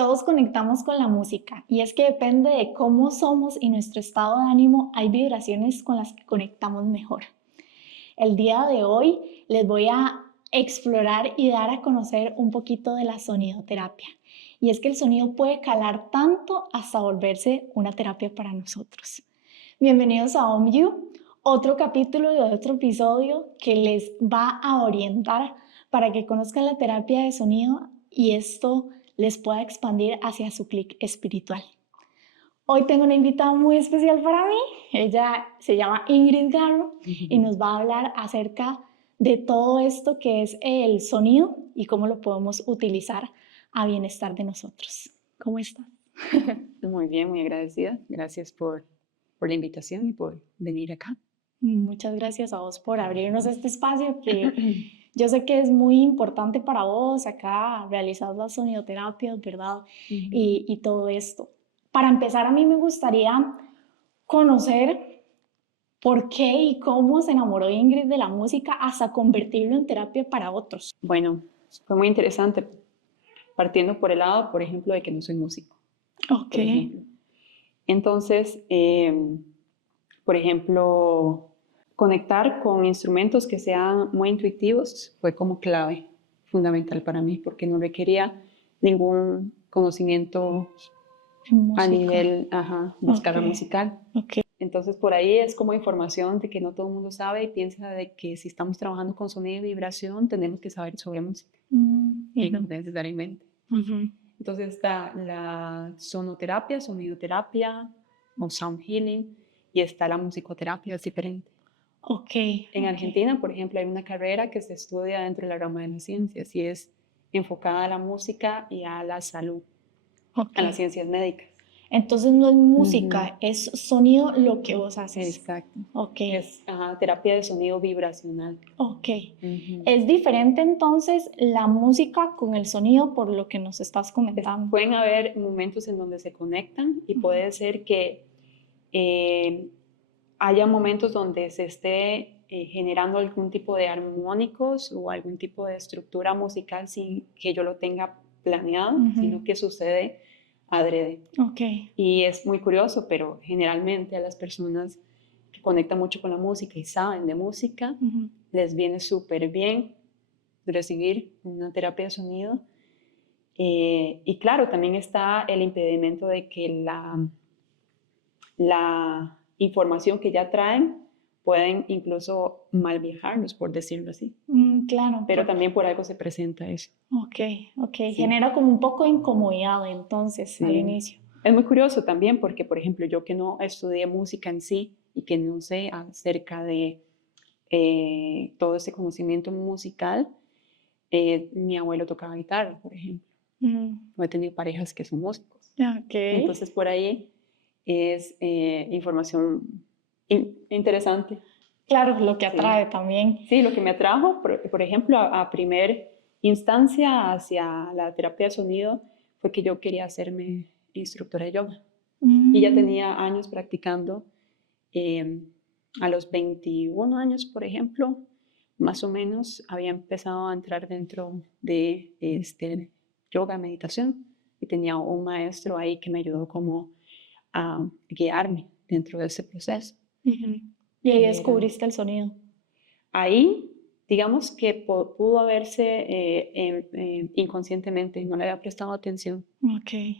Todos conectamos con la música y es que depende de cómo somos y nuestro estado de ánimo, hay vibraciones con las que conectamos mejor. El día de hoy les voy a explorar y dar a conocer un poquito de la sonidoterapia. Y es que el sonido puede calar tanto hasta volverse una terapia para nosotros. Bienvenidos a OmYou, otro capítulo y otro episodio que les va a orientar para que conozcan la terapia de sonido y esto les pueda expandir hacia su clic espiritual. Hoy tengo una invitada muy especial para mí. Ella se llama Ingrid Garro y nos va a hablar acerca de todo esto que es el sonido y cómo lo podemos utilizar a bienestar de nosotros. ¿Cómo estás? Muy bien, muy agradecida. Gracias por la invitación y por venir acá. Muchas gracias a vos por abrirnos este espacio que yo sé que es muy importante para vos. Acá realizar las sonidoterapias, ¿verdad? Y todo esto. Para empezar, a mí me gustaría conocer por qué y cómo se enamoró Ingrid de la música hasta convertirlo en terapia para otros. Bueno, fue muy interesante, partiendo por el lado, por ejemplo, de que no soy músico. Ok. Por ejemplo. Entonces, por ejemplo, conectar con instrumentos que sean muy intuitivos fue como clave, fundamental para mí, porque no requería ningún conocimiento a nivel de escala musical. Okay. Entonces, por ahí es como información de que no todo el mundo sabe y piensa de que si estamos trabajando con sonido y vibración, tenemos que saber sobre música. Y no necesariamente. Entonces está la sonoterapia, sonidoterapia o sound healing y está la musicoterapia, es diferente. En Argentina, por ejemplo, hay una carrera que se estudia dentro de la rama de las ciencias y es enfocada a la música y a la salud, a las ciencias médicas. Entonces no es música, es sonido lo que vos haces. Exacto. Okay. Es terapia de sonido vibracional. Es diferente entonces la música con el sonido por lo que nos estás comentando. Pueden haber momentos en donde se conectan y puede ser que haya momentos donde se esté generando algún tipo de armónicos o algún tipo de estructura musical sin que yo lo tenga planeado, sino que sucede adrede. Y es muy curioso, pero generalmente a las personas que conectan mucho con la música y saben de música, les viene súper bien recibir una terapia de sonido. Y claro, también está el impedimento de que la información que ya traen pueden incluso mal viajarnos, por decirlo así. Claro. Pero también por algo se presenta eso. Sí. Genera como un poco de incomodidad entonces al inicio. Es muy curioso también porque, por ejemplo, yo que no estudié música en sí y que no sé acerca de todo ese conocimiento musical, mi abuelo tocaba guitarra, por ejemplo. No he tenido parejas que son músicos. Entonces, por ahí es información interesante. Claro, lo que atrae también. Sí, lo que me atrajo, por ejemplo, a primer instancia hacia la terapia de sonido fue que yo quería hacerme instructora de yoga. Y ya tenía años practicando. A los 21 años, por ejemplo, más o menos, había empezado a entrar dentro de yoga, meditación, y tenía un maestro ahí que me ayudó como a guiarme dentro de ese proceso. Y ahí descubriste el sonido. Ahí, digamos que pudo haberse inconscientemente, no le había prestado atención.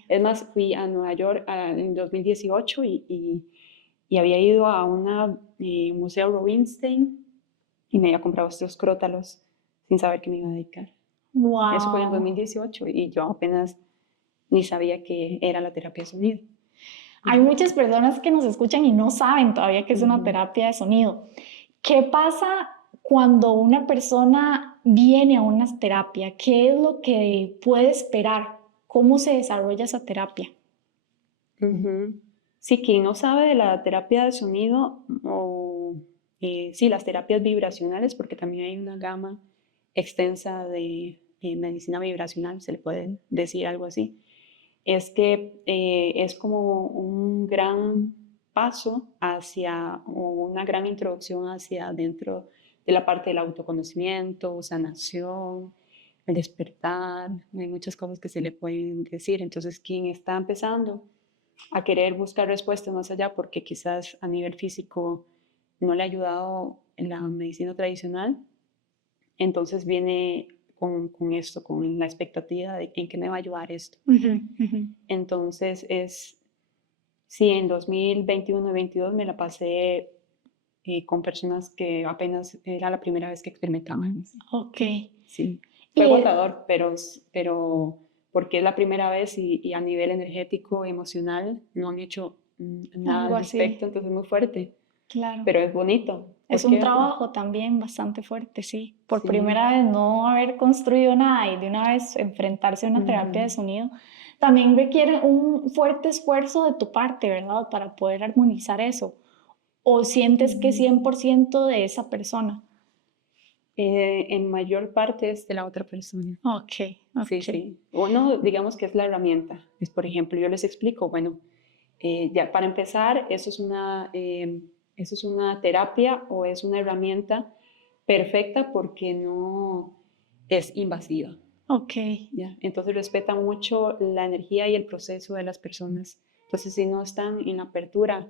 Es más, fui a Nueva York en 2018 y había ido a un museo Rubinstein y me había comprado estos crótalos sin saber que me iba a dedicar. Wow. Eso fue en 2018 y yo apenas ni sabía que era la terapia de sonido. Hay muchas personas que nos escuchan y no saben todavía que es una terapia de sonido. ¿Qué pasa cuando una persona viene a una terapia? ¿Qué es lo que puede esperar? ¿Cómo se desarrolla esa terapia? Sí, quien no sabe de la terapia de sonido o sí, las terapias vibracionales, porque también hay una gama extensa de medicina vibracional, se le puede decir algo así, es que es como un gran paso hacia, o una gran introducción hacia dentro de la parte del autoconocimiento, sanación, el despertar, hay muchas cosas que se le pueden decir. Entonces, quien está empezando a querer buscar respuestas más allá, porque quizás a nivel físico no le ha ayudado en la medicina tradicional, entonces viene con esto, con la expectativa de en qué me va a ayudar esto. Entonces, sí, en 2021 y 2022 me la pasé con personas que apenas era la primera vez que experimentaban. Ok. Sí, fue agotador, pero porque es la primera vez y a nivel energético, emocional, no han hecho nada al respecto, entonces es muy fuerte. Claro. Pero es bonito. Es un trabajo también bastante fuerte, sí. Por primera vez no haber construido nada y de una vez enfrentarse a una terapia de sonido, también requiere un fuerte esfuerzo de tu parte, ¿verdad? Para poder armonizar eso. ¿O sientes que 100% de esa persona? En mayor parte es de la otra persona. Ok. Sí, sí. Uno, digamos que es la herramienta. Es, por ejemplo, yo les explico, bueno, ya para empezar, eso es una terapia o es una herramienta perfecta porque no es invasiva. Ok. ¿Ya? Entonces respeta mucho la energía y el proceso de las personas. Entonces, si no están en apertura,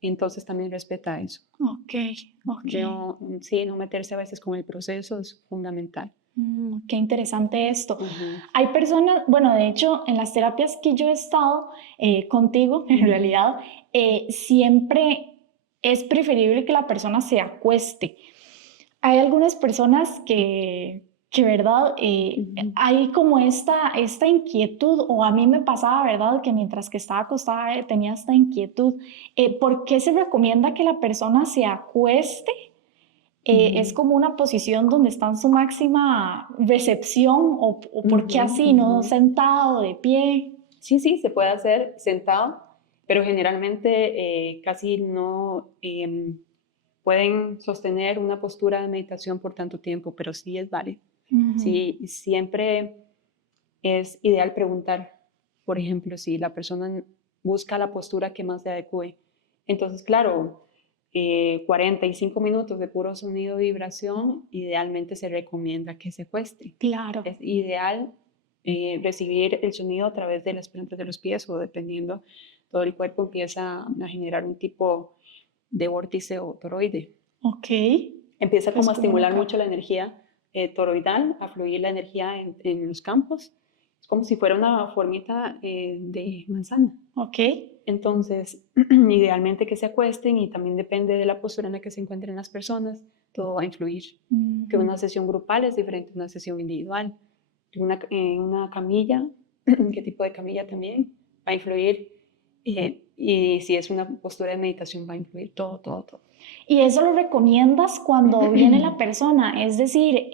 entonces también respeta eso. Ok. Sí, no meterse a veces con el proceso es fundamental. Qué interesante esto. Hay personas, bueno, de hecho, en las terapias que yo he estado contigo, en realidad, siempre es preferible que la persona se acueste. Hay algunas personas que ¿verdad? Hay como esta inquietud, o a mí me pasaba, ¿verdad? Que mientras que estaba acostada tenía esta inquietud. ¿Por qué se recomienda que la persona se acueste? ¿Es como una posición donde está en su máxima recepción o por qué así, no sentado, de pie? Sí, se puede hacer sentado, pero generalmente casi no pueden sostener una postura de meditación por tanto tiempo, pero sí es válido. Sí, siempre es ideal preguntar, por ejemplo, si la persona busca la postura que más se adecue. Entonces, claro, 45 minutos de puro sonido y vibración, idealmente se recomienda que se acueste. Claro. Es ideal recibir el sonido a través de las plantas de los pies o dependiendo, todo el cuerpo empieza a generar un tipo de vórtice o toroide. Ok. Empieza como a estimular mucho la energía toroidal, a fluir la energía en los campos. Es como si fuera una formita de manzana. Ok. Entonces, idealmente que se acuesten y también depende de la postura en la que se encuentren las personas, todo va a influir. Que una sesión grupal es diferente a una sesión individual. Una camilla, qué tipo de camilla también va a influir. Y si es una postura de meditación va a influir todo. ¿Y eso lo recomiendas cuando viene la persona? Es decir,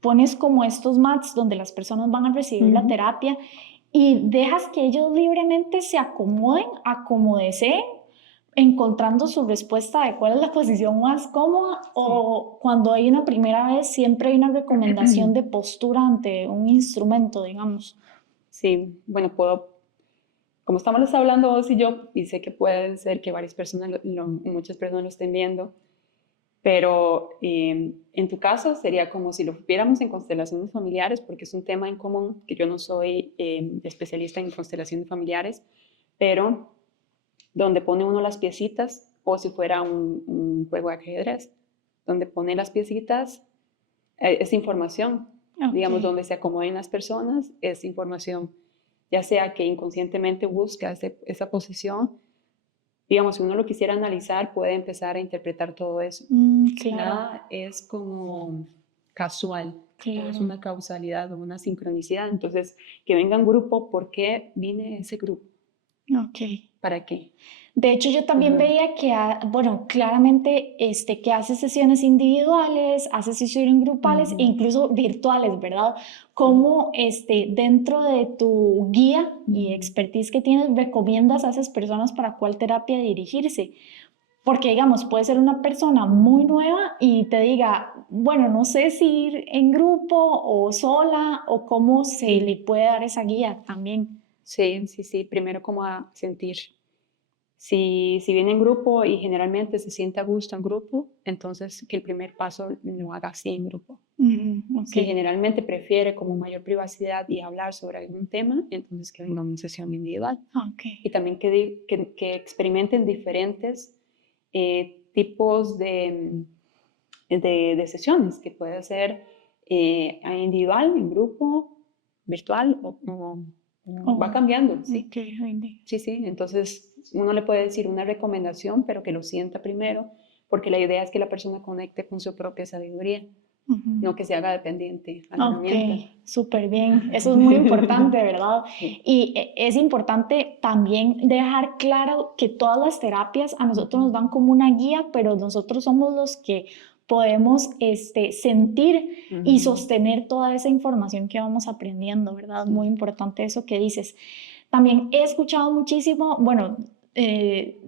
pones como estos mats donde las personas van a recibir la terapia y dejas que ellos libremente se acomoden a como deseen, encontrando su respuesta de cuál es la posición más cómoda, o cuando hay una primera vez siempre hay una recomendación de postura ante un instrumento, digamos. Sí, bueno, como estamos hablando vos y yo, y sé que puede ser que varias personas, muchas personas lo estén viendo, pero en tu caso sería como si lo viéramos en constelaciones familiares, porque es un tema en común, que yo no soy especialista en constelaciones familiares, pero donde pone uno las piecitas, o si fuera un juego de ajedrez, donde pone las piecitas, es información. Digamos, donde se acomoden las personas, es información. Ya sea que inconscientemente busca esa posición, digamos, si uno lo quisiera analizar, puede empezar a interpretar todo eso. Claro. Nada es como casual, claro. Es una causalidad o una sincronicidad. Entonces, que venga un grupo, ¿por qué viene ese grupo? Ok. ¿Para qué? De hecho, yo también veía que, bueno, claramente que hace sesiones individuales, hace sesiones grupales e incluso virtuales, ¿verdad? ¿Cómo dentro de tu guía y expertise que tienes recomiendas a esas personas para cuál terapia dirigirse? Porque, digamos, puede ser una persona muy nueva y te diga, bueno, no sé si ir en grupo o sola o cómo se le puede dar esa guía también. Sí. Primero como a sentir Si viene en grupo y generalmente se siente a gusto en grupo, entonces que el primer paso lo haga así en grupo. Si generalmente prefiere como mayor privacidad y hablar sobre algún tema, entonces que venga una sesión individual. Y también que experimenten diferentes tipos de sesiones, que puede ser individual, en grupo, virtual va cambiando, ¿sí? Sí, entonces uno le puede decir una recomendación, pero que lo sienta primero, porque la idea es que la persona conecte con su propia sabiduría, no que se haga dependiente a la herramienta. Súper bien, eso es muy importante, ¿verdad? Sí. Y es importante también dejar claro que todas las terapias a nosotros nos dan como una guía, pero nosotros somos los que podemos sentir y sostener toda esa información que vamos aprendiendo, ¿verdad? Muy importante eso que dices. También he escuchado muchísimo, bueno,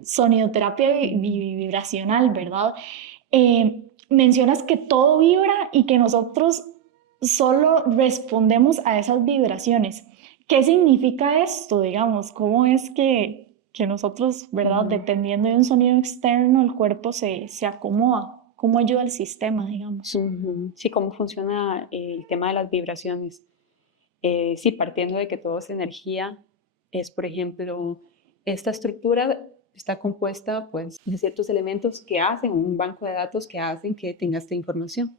sonidoterapia vibracional, ¿verdad? Mencionas que todo vibra y que nosotros solo respondemos a esas vibraciones. ¿Qué significa esto, digamos? ¿Cómo es que nosotros, ¿verdad? Dependiendo de un sonido externo, el cuerpo se acomoda? ¿Cómo ayuda el sistema, digamos? Sí, ¿cómo funciona el tema de las vibraciones? Sí, partiendo de que todo es energía, es, por ejemplo, esta estructura está compuesta pues, de ciertos elementos que hacen, un banco de datos que hacen que tenga esta información.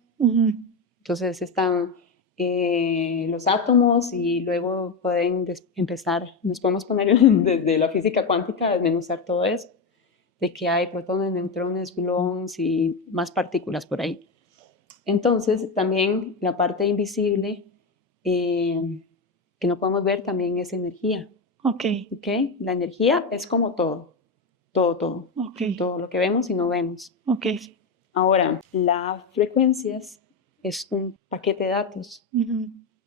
Entonces están los átomos y luego pueden empezar, nos podemos poner desde la física cuántica a desmenuzar todo eso, de que hay protones, neutrones, gluones y más partículas por ahí. Entonces también la parte invisible que no podemos ver también es energía. La energía es como todo. Todo lo que vemos y no vemos. Ahora, las frecuencias es un paquete de datos.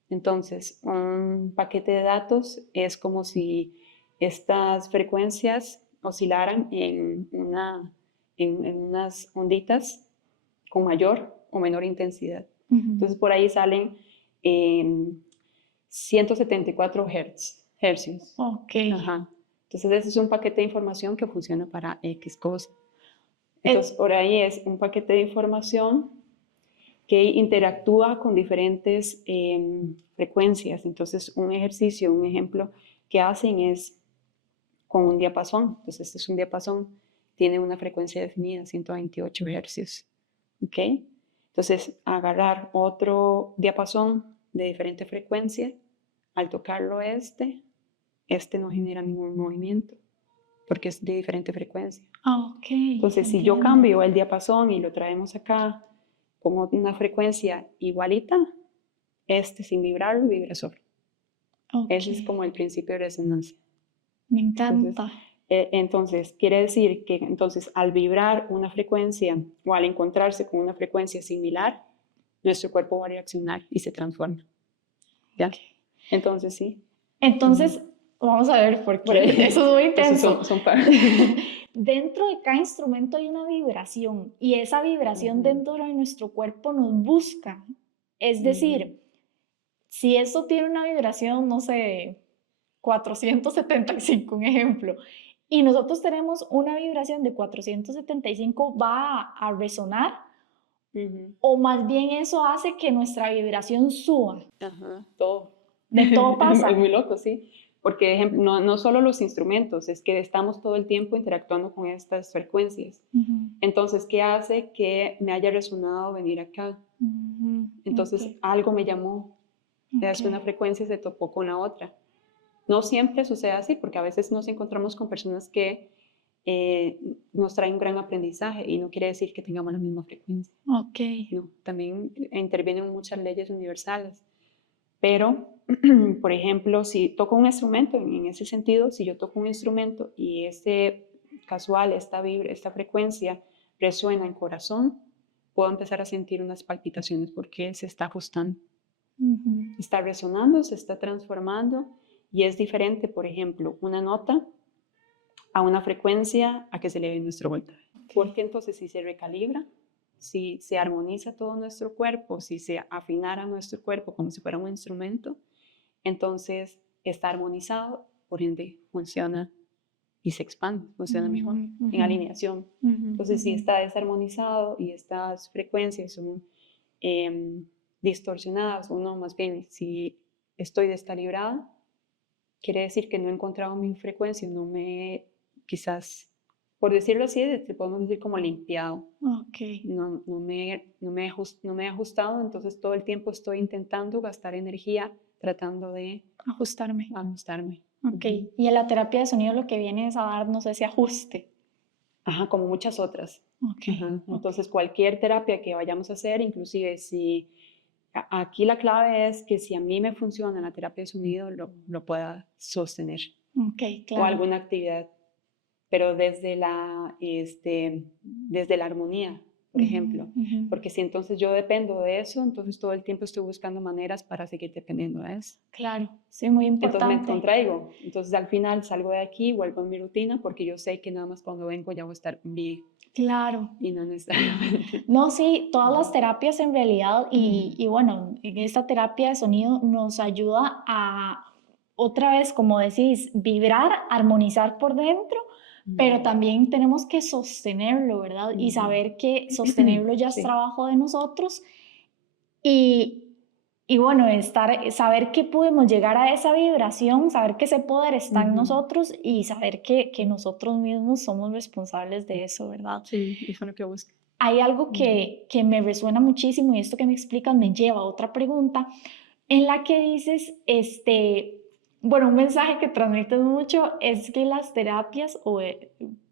Entonces, un paquete de datos es como si estas frecuencias oscilaran en unas onditas con mayor o menor intensidad. Entonces, por ahí salen 174 hercios. Entonces, ese es un paquete de información que funciona para X cosa. Entonces, por ahí es un paquete de información que interactúa con diferentes frecuencias. Entonces, un ejercicio, un ejemplo que hacen es con un diapasón. Entonces, este es un diapasón, tiene una frecuencia definida, 128 hercios. Entonces, agarrar otro diapasón de diferente frecuencia, al tocarlo este no genera ningún movimiento, porque es de diferente frecuencia. Entonces, si yo cambio el diapasón y lo traemos acá con una frecuencia igualita, sin vibrarlo, vibra solo. Ese es como el principio de resonancia. Me encanta. Entonces, quiere decir que al vibrar una frecuencia o al encontrarse con una frecuencia similar, nuestro cuerpo va a reaccionar y se transforma. ¿Ya? Entonces, sí. Entonces, vamos a ver, porque eso es muy intenso. Son Dentro de cada instrumento hay una vibración y esa vibración dentro de nuestro cuerpo nos busca. Es decir, si esto tiene una vibración, no sé, 475, un ejemplo, y nosotros tenemos una vibración de 475, ¿va a resonar? ¿O más bien eso hace que nuestra vibración suba? Todo. De todo pasa. Es muy loco, sí. Porque no solo los instrumentos, es que estamos todo el tiempo interactuando con estas frecuencias. Entonces, ¿qué hace que me haya resonado venir acá? Entonces, algo me llamó. Es una frecuencia se topó con la otra. No siempre sucede así, porque a veces nos encontramos con personas que nos traen un gran aprendizaje y no quiere decir que tengamos la misma frecuencia. No, también intervienen muchas leyes universales. Pero, por ejemplo, si toco un instrumento, en ese sentido, si yo toco un instrumento y esta frecuencia resuena en corazón, puedo empezar a sentir unas palpitaciones porque se está ajustando. Está resonando, se está transformando y es diferente, por ejemplo, una nota a una frecuencia a que se eleve nuestro voltaje. Porque entonces si se recalibra, si se armoniza todo nuestro cuerpo, si se afinara nuestro cuerpo como si fuera un instrumento, entonces está armonizado, por ende funciona y se expande, funciona mejor en alineación. Ujú, Entonces, si ujú. está desarmonizado y estas frecuencias son distorsionadas, o no, más bien, si estoy descalibrada, quiere decir que no he encontrado mi frecuencia, no me he, quizás, por decirlo así, te podemos decir como limpiado. Ok, No me he ajustado, entonces todo el tiempo estoy intentando gastar energía tratando de ajustarme. ajustarme. Ok, y en la terapia de sonido lo que viene es a darnos ese ajuste. Ajá, como muchas otras. Ok, Ajá. ok. Entonces, cualquier terapia que vayamos a hacer, inclusive si aquí la clave es que si a mí me funciona la terapia de sonido, lo pueda sostener Ok, o claro. alguna actividad, pero desde la armonía, por Ujú, ejemplo. ujú. Porque si entonces yo dependo de eso, entonces todo el tiempo estoy buscando maneras para seguir dependiendo de eso. Claro, sí, muy Entonces me importante. contraigo. Entonces al final salgo de aquí, vuelvo a mi rutina porque yo sé que nada más cuando vengo ya voy a estar bien Claro. y no necesariamente. No, sí, todas las terapias en realidad y bueno, en esta terapia de sonido nos ayuda a, otra vez, como decís, vibrar, armonizar por dentro, pero también tenemos que sostenerlo, ¿verdad? Y saber que sostenerlo ya es Sí. trabajo de nosotros y, y bueno, saber que podemos llegar a esa vibración, saber que ese poder está en nosotros y saber que nosotros mismos somos responsables de eso, ¿verdad? Sí, eso es lo que busco. Hay algo que me resuena muchísimo y esto que me explicas me lleva a otra pregunta en la que dices, bueno, un mensaje que transmites mucho es que las terapias o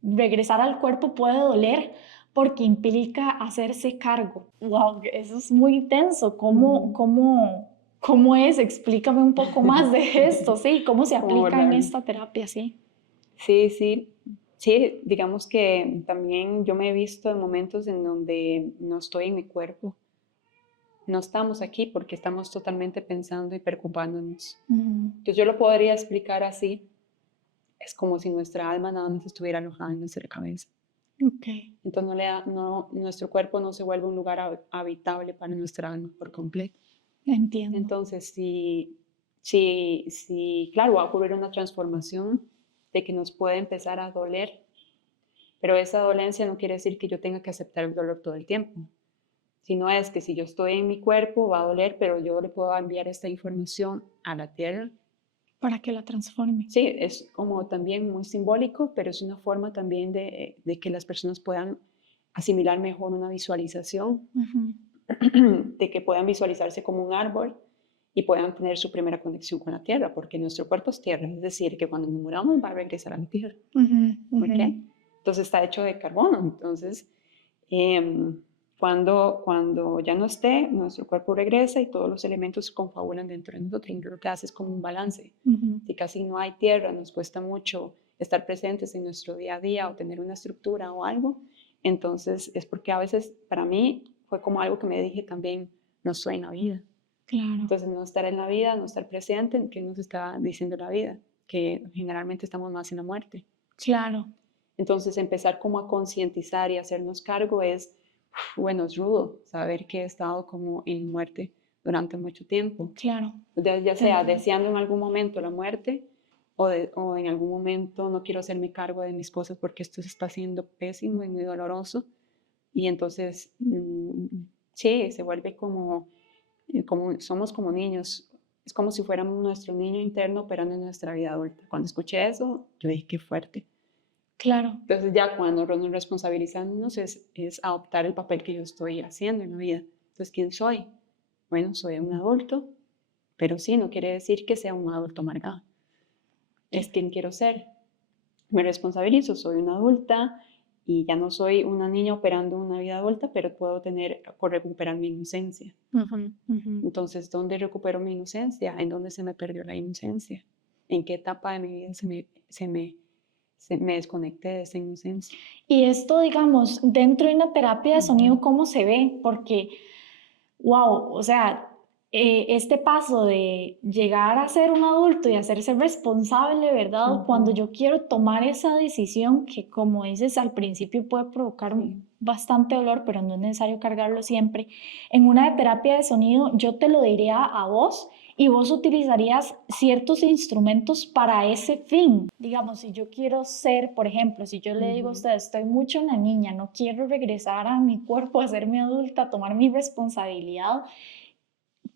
regresar al cuerpo puede doler porque implica hacerse cargo. Wow, eso es muy intenso. ¿Cómo es? Explícame un poco más de esto, ¿sí? ¿Cómo se ¿Cómo aplica en abordarlo? esta terapia, sí? Sí, sí. Sí, digamos que también yo me he visto en momentos en donde no estoy en mi cuerpo. No estamos aquí porque estamos totalmente pensando y preocupándonos. Entonces yo lo podría explicar así. Es como si nuestra alma nada más estuviera alojada en nuestra cabeza. Ok, Entonces nuestro cuerpo no se vuelve un lugar habitable para nuestra alma por completo. entiendo. Entonces, claro, va a ocurrir una transformación de que nos puede empezar a doler, pero esa dolencia no quiere decir que yo tenga que aceptar el dolor todo el tiempo, sino es que si yo estoy en mi cuerpo va a doler, pero yo le puedo enviar esta información a la tierra. Para que la transforme. Sí, es como también muy simbólico, pero es una forma también de que las personas puedan asimilar mejor una visualización, de que puedan visualizarse como un árbol y puedan tener su primera conexión con la tierra, porque nuestro cuerpo es tierra, es decir, que cuando nos muramos va a regresar a la tierra. ¿Okay? Entonces está hecho de carbono, entonces cuando ya no esté, nuestro cuerpo regresa y todos los elementos se confabulan dentro de nosotros, y lo que hace es como un balance. Si casi no hay tierra, nos cuesta mucho estar presentes en nuestro día a día o tener una estructura o algo, entonces es porque a veces para mí fue como algo que me dije también, no estoy en la vida. Claro. Entonces no estar en la vida, no estar presente, ¿qué nos está diciendo la vida? Que generalmente estamos más en la muerte. Claro. Entonces empezar como a concientizar y hacernos cargo es, bueno, es rudo saber que he estado como en muerte durante mucho tiempo. Claro. Ya sea deseando en algún momento la muerte o en algún momento no quiero hacerme cargo de mis cosas porque esto se está haciendo pésimo y muy doloroso. Y entonces, sí, se vuelve como somos como niños. Es como si fuéramos nuestro niño interno operando en nuestra vida adulta. Cuando escuché eso, yo dije, qué fuerte. Claro. Entonces ya cuando nos responsabilizamos es adoptar el papel que yo estoy haciendo en la vida. Entonces, ¿quién soy? Bueno, soy un adulto, pero sí, no quiere decir que sea un adulto amargado. Es quien quiero ser. Me responsabilizo, soy una adulta y ya no soy una niña operando una vida adulta, pero puedo recuperar mi inocencia. Entonces, ¿dónde recupero mi inocencia? ¿En dónde se me perdió la inocencia? ¿En qué etapa de mi vida me desconecté de esa inocencia? Y esto, digamos, dentro de una terapia de sonido, ¿cómo se ve? Porque, wow, o sea, este paso de llegar a ser un adulto y hacerse responsable, ¿verdad? Cuando yo quiero tomar esa decisión que, como dices, al principio puede provocar bastante dolor, pero no es necesario cargarlo siempre. En una terapia de sonido, yo te lo diría a vos y vos utilizarías ciertos instrumentos para ese fin. Digamos, si yo quiero ser, por ejemplo, si yo le digo a usted, estoy mucho en la niña, no quiero regresar a mi cuerpo, a serme adulta, a tomar mi responsabilidad,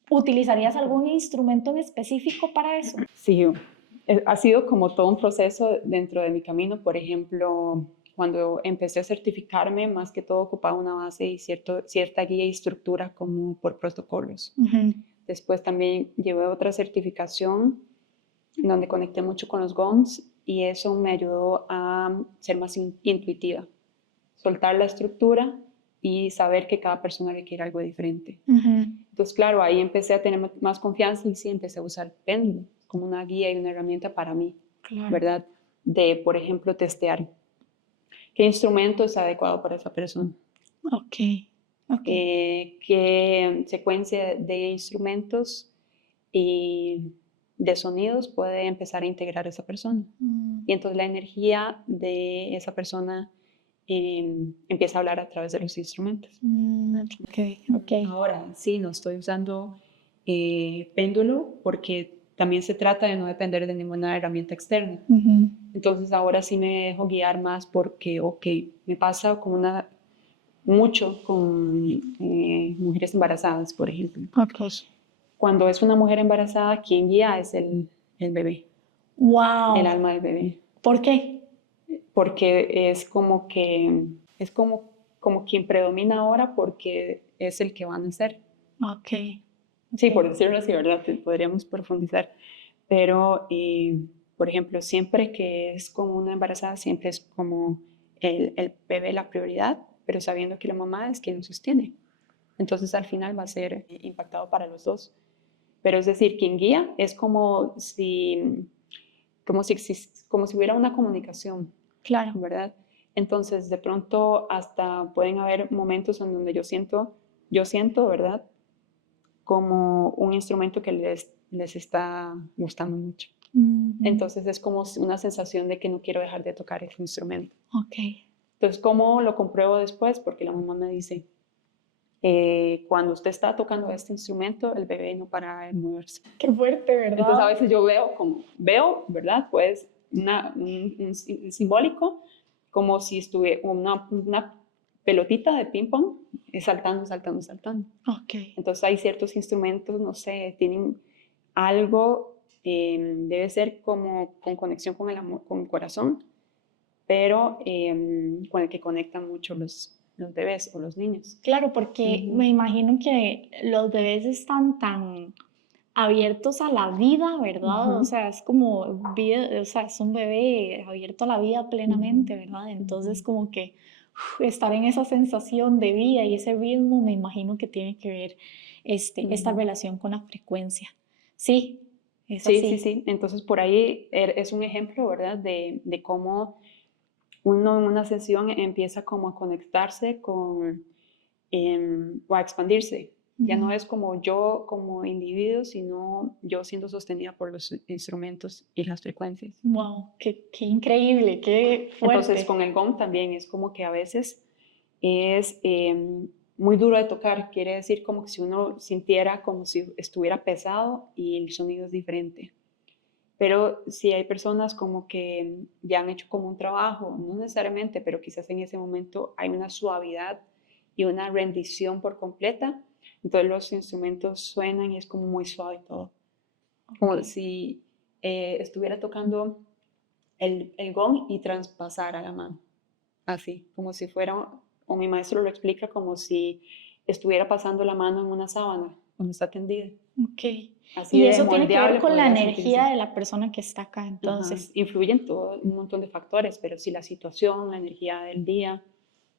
¿utilizarías algún instrumento en específico para eso? Sí, ha sido como todo un proceso dentro de mi camino. Por ejemplo, cuando empecé a certificarme, más que todo ocupaba una base y cierta guía y estructura como por protocolos. Después también llevé otra certificación donde conecté mucho con los gongs y eso me ayudó a ser más intuitiva, soltar la estructura y saber que cada persona requiere algo diferente. Entonces, claro, ahí empecé a tener más confianza y sí empecé a usar péndulo como una guía y una herramienta para mí, ¿verdad? De, por ejemplo, testear qué instrumento es adecuado para esa persona. Qué secuencia de instrumentos y de sonidos puede empezar a integrar esa persona. Y entonces la energía de esa persona empieza a hablar a través de los instrumentos. Ahora sí, no estoy usando péndulo porque también se trata de no depender de ninguna herramienta externa. Entonces ahora sí me dejo guiar más porque, me pasa mucho con mujeres embarazadas, por ejemplo. Cuando es una mujer embarazada, quien guía es el bebé. ¡Wow! El alma del bebé. ¿Por qué? Porque es como quien predomina ahora porque es el que va a nacer. Sí, por decirlo así, ¿verdad? Podríamos profundizar. Pero, por ejemplo, siempre que es como una embarazada, siempre es como el bebé la prioridad, pero sabiendo que la mamá es quien lo sostiene. Entonces, al final va a ser impactado para los dos. Pero es decir, quien guía es como si hubiera una comunicación, ¿verdad? Entonces, de pronto hasta pueden haber momentos en donde yo siento, ¿verdad? Como un instrumento que les está gustando mucho. Entonces, es como una sensación de que no quiero dejar de tocar ese instrumento. Entonces, ¿cómo lo compruebo después? Porque la mamá me dice, cuando usted está tocando este instrumento, el bebé no para de moverse. Qué fuerte, ¿verdad? Entonces a veces yo veo, ¿verdad? Pues un simbólico, como si estuviera una pelotita de ping pong saltando, saltando, saltando. Entonces hay ciertos instrumentos, no sé, tienen algo, debe ser como con conexión con el amor, con el corazón, pero con el que conectan mucho los bebés o los niños. Claro, porque me imagino que los bebés están tan abiertos a la vida, ¿verdad? O sea, es como es un bebé abierto a la vida plenamente, ¿verdad? Entonces, como que estar en esa sensación de vida y ese ritmo, me imagino que tiene que ver esta relación con la frecuencia. Sí, es así. Sí. Entonces, por ahí es un ejemplo, ¿verdad? De cómo uno en una sesión empieza como a conectarse o a expandirse. Ya no es como yo como individuo, sino yo siendo sostenida por los instrumentos y las frecuencias. ¡Wow! ¡Qué increíble! ¡Qué fuerte! Entonces con el gong también es como que a veces es muy duro de tocar. Quiere decir como que si uno sintiera como si estuviera pesado y el sonido es diferente. Pero si hay personas como que ya han hecho como un trabajo, no necesariamente, pero quizás en ese momento hay una suavidad y una rendición por completa, entonces los instrumentos suenan y es como muy suave todo. Como si estuviera tocando el gong y traspasara la mano. Así, como si fuera, o mi maestro lo explica como si estuviera pasando la mano en una sábana cuando está tendida. Así y eso tiene que ver con la energía de la persona que está acá, entonces. Influyen todo un montón de factores, pero si la situación, la energía del día,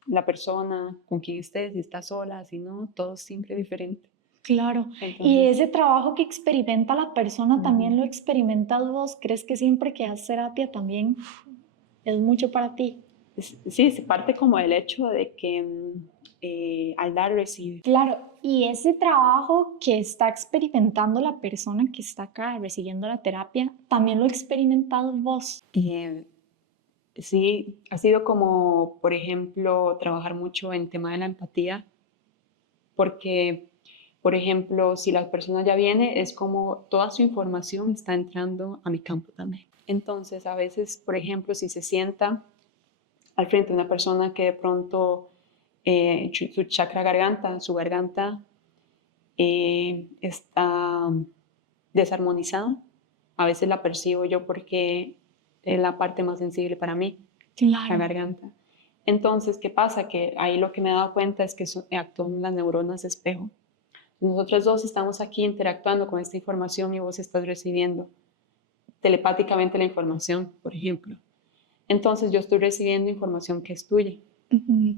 la persona con quien estés, si está sola, si no, todo es siempre diferente. Claro. Entonces, y ese trabajo que experimenta la persona también lo experimentas vos. ¿Crees que siempre que haces terapia también es mucho para ti? Sí, se parte como del hecho de que al dar recibe. Claro, y ese trabajo que está experimentando la persona que está acá recibiendo la terapia, ¿también lo experimentado vos? Sí, ha sido como, por ejemplo, trabajar mucho en tema de la empatía, porque Por ejemplo, si la persona ya viene, es como toda su información está entrando a mi campo también. Entonces, a veces, por ejemplo, si se sienta al frente de una persona que de pronto su chakra garganta, su garganta está desarmonizada, a veces la percibo yo porque es la parte más sensible para mí, claro, la garganta. Entonces, ¿qué pasa? Que ahí lo que me he dado cuenta es que actúan las neuronas espejo. Nosotros dos estamos aquí interactuando con esta información y vos estás recibiendo telepáticamente la información, por ejemplo. Entonces yo estoy recibiendo información que es tuya. Yo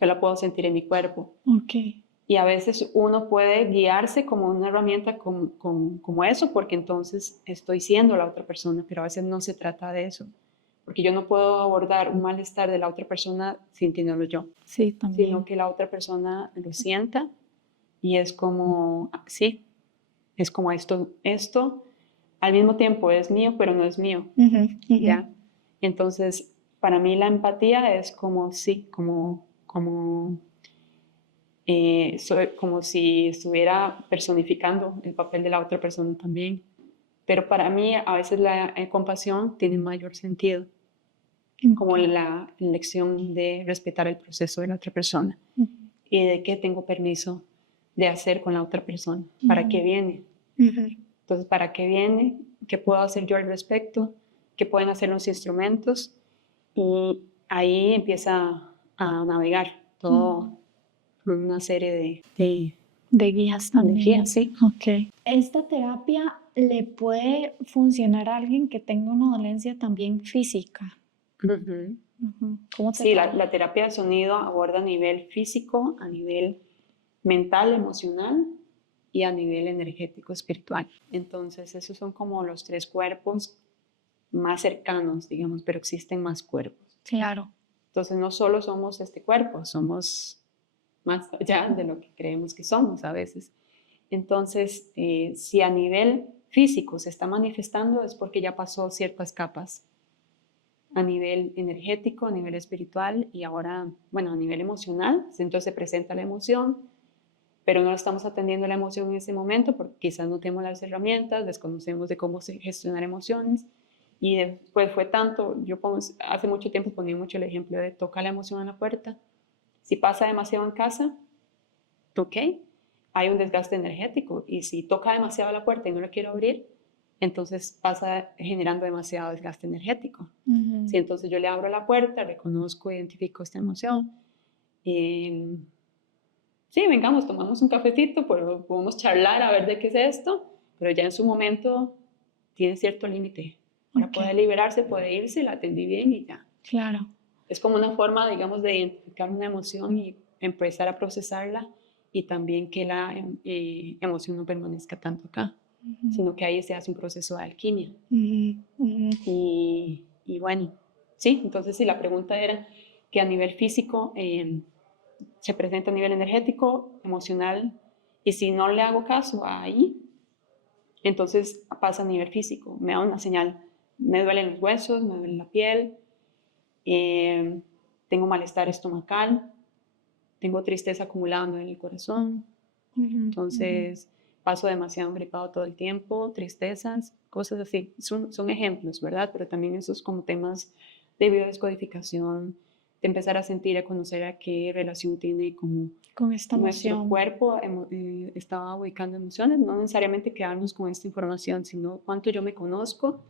la puedo sentir en mi cuerpo. Okay. Y a veces uno puede guiarse como una herramienta como eso, porque entonces estoy siendo la otra persona, pero a veces no se trata de eso. Porque yo no puedo abordar un malestar de la otra persona sintiéndolo yo. Sí, también. Sino que la otra persona lo sienta y es como, sí, es como esto al mismo tiempo es mío, pero no es mío. ¿Ya? Entonces, para mí la empatía es como, sí, como si estuviera personificando el papel de la otra persona también. Pero para mí a veces la compasión tiene mayor sentido, como la lección de respetar el proceso de la otra persona y de qué tengo permiso de hacer con la otra persona, para qué viene. Entonces, ¿para qué viene? ¿Qué puedo hacer yo al respecto? ¿Qué pueden hacer los instrumentos? Y ahí empieza a navegar todo por una serie de guías también. De guías, sí. Okay. ¿Esta terapia le puede funcionar a alguien que tenga una dolencia también física? ¿Cómo sí, la terapia de sonido aborda a nivel físico, a nivel mental, emocional y a nivel energético, espiritual. Entonces, esos son como los 3 cuerpos más cercanos, digamos, pero existen más cuerpos. Claro. Entonces, no solo somos este cuerpo, somos más allá de lo que creemos que somos a veces. Entonces, si a nivel físico se está manifestando es porque ya pasó ciertas capas a nivel energético, a nivel espiritual y ahora, bueno, a nivel emocional. Entonces se presenta la emoción, pero no estamos atendiendo la emoción en ese momento porque quizás no tenemos las herramientas, desconocemos de cómo gestionar emociones. Y después fue tanto, hace mucho tiempo ponía mucho el ejemplo de tocar la emoción en la puerta. Si pasa demasiado en casa, ok, hay un desgaste energético. Y si toca demasiado la puerta y no la quiero abrir, entonces pasa generando demasiado desgaste energético. Si entonces yo le abro la puerta, reconozco, identifico esta emoción. Sí, vengamos, tomamos un cafecito, podemos charlar a ver de qué es esto, pero ya en su momento tiene cierto límite. Ahora puede liberarse, puede irse, la atendí bien y ya. Claro. Es como una forma, digamos, de identificar una emoción y empezar a procesarla y también que la emoción no permanezca tanto acá, sino que ahí se hace un proceso de alquimia. Y bueno, sí, entonces sí, la pregunta era que a nivel físico se presenta a nivel energético, emocional, y si no le hago caso ahí, entonces pasa a nivel físico, me da una señal, me duelen los huesos, me duele la piel, tengo malestar estomacal, tengo tristeza acumulando en el corazón, entonces paso demasiado gripado todo el tiempo, tristezas, cosas así. Son ejemplos, ¿verdad? Pero también esos como temas de biodescodificación, de empezar a sentir, a conocer a qué relación tiene con esta nuestro emoción. cuerpo, estaba ubicando emociones, no necesariamente quedarnos con esta información, sino cuánto yo me conozco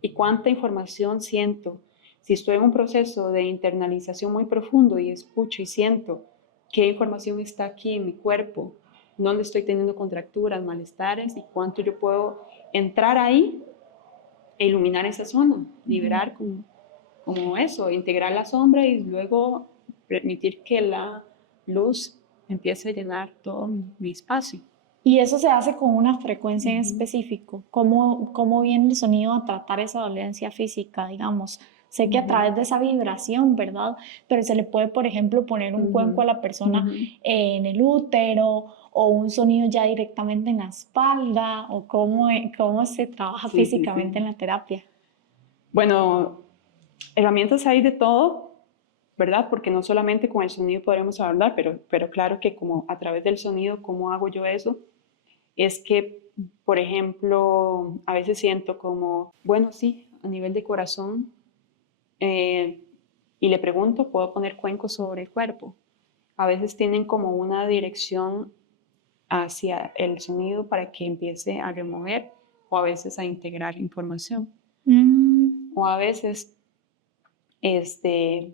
y cuánta información siento. Si estoy en un proceso de internalización muy profundo y escucho y siento qué información está aquí en mi cuerpo, dónde estoy teniendo contracturas, malestares y cuánto yo puedo entrar ahí e iluminar esa zona, liberar como eso, integrar la sombra y luego permitir que la luz empiece a llenar todo mi espacio. Y eso se hace con una frecuencia en específico. ¿Cómo viene el sonido a tratar esa dolencia física, digamos? Sé que a través de esa vibración, ¿verdad? Pero se le puede, por ejemplo, poner un cuenco a la persona en el útero o un sonido ya directamente en la espalda o cómo se trabaja físicamente en la terapia. Bueno, herramientas hay de todo. ¿verdad? Porque no solamente con el sonido podremos hablar, pero claro que como a través del sonido, ¿cómo hago yo eso? Es que, por ejemplo, a veces siento como, bueno, sí, a nivel de corazón, y le pregunto, ¿puedo poner cuencos sobre el cuerpo? A veces tienen como una dirección hacia el sonido para que empiece a remover o a veces a integrar información. O a veces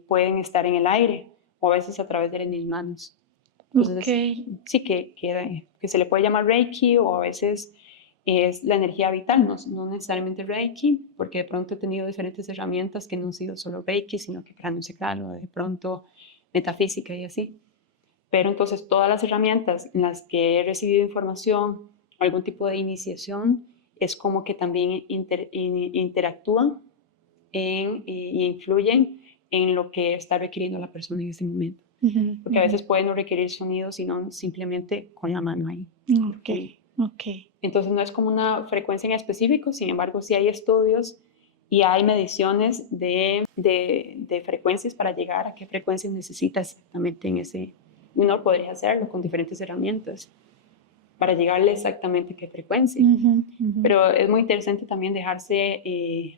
pueden estar en el aire o a veces a través de mis manos. Entonces, sí, que se le puede llamar Reiki o a veces es la energía vital, no necesariamente Reiki, porque de pronto he tenido diferentes herramientas que no han sido solo Reiki, sino que cráneo sacral o de pronto metafísica y así. Pero entonces todas las herramientas en las que he recibido información, algún tipo de iniciación, es como que también interactúan y influyen en lo que está requiriendo la persona en ese momento. Porque a veces puede no requerir sonido, sino simplemente con la mano ahí. Entonces no es como una frecuencia en específico, sin embargo sí hay estudios y hay mediciones de frecuencias para llegar a qué frecuencias necesitas exactamente en ese. Uno podría hacerlo con diferentes herramientas para llegarle exactamente a qué frecuencia. Pero es muy interesante también dejarse